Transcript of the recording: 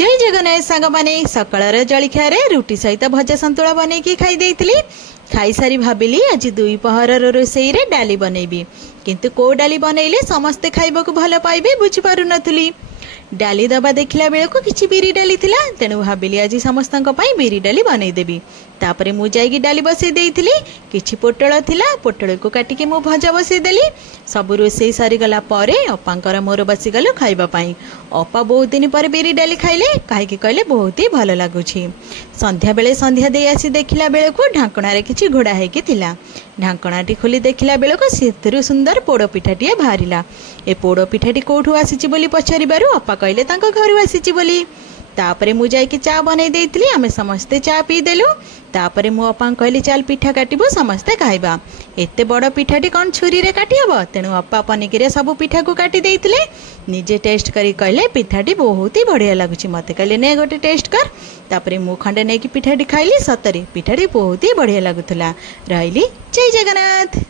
जय जगन्नाथ सांग माने सकाळर जलखिया रुटी सहित भजा संतुला बनैकी खाई देइथिली। खाई सारी भाबिली आज दुई पहरर रोषेई रे डाली बनैबी, किंतु को डाली बनैले समस्ते खाइबाकू भल पाइबे बुझी पारु नथुली। डाली दबा देखला बेलको किछि बिरी डाली थिला, तेणु भाबिली आज समस्तक पई बिरी डाली बनई देबी। तापरे मु जाइकी डाली बसई देइथिली। किछि पोटळ थिला, पोटळ को काटिके मु भजा बसई देली। सब रोषेई सरी गला परे अपांकर मोर बसी गलु खाइबा पई। अपा बहुत दिन पर बिरी डाली खाइले, काहेकि कहले बहुत ही भल लागुछि। संध्या बेले संध्या दे आसी देखला बेलको ढांकणारे किछि घोड़ा हेकी थिला। ढांकणाटी खोली देखला बेलको सेथुरु सुंदर पोड़ पिठाटिए बाहरिला। ए पोड़ पिठाटी कोठु आसीछि बोली पछारिबारु अपा कहले तांको घरु आसीछि बोली। तापरे मु जाइके चा बनै देइथिली। आमे समस्ते चा पी देलु। तापरे मु अपा कहली चाल पिठा काटिबो समस्ते खाइबा। एते बड़ पिठाटी कौन छुरी रे काटी हबो, तेणु अपा पनिकिरे सब पिठा को काटी देइथिले। निजे टेस्ट करी कहले पिठाटी बहुत ही बढ़िया लागुछि। मते कहले ने गोटे टेस्ट कर। तापरे मु खंडे नेकी पिठाटी खाइली। सतरे पिठाटी बहुत ही बढ़िया लागुथला। रहली जय जगन्नाथ।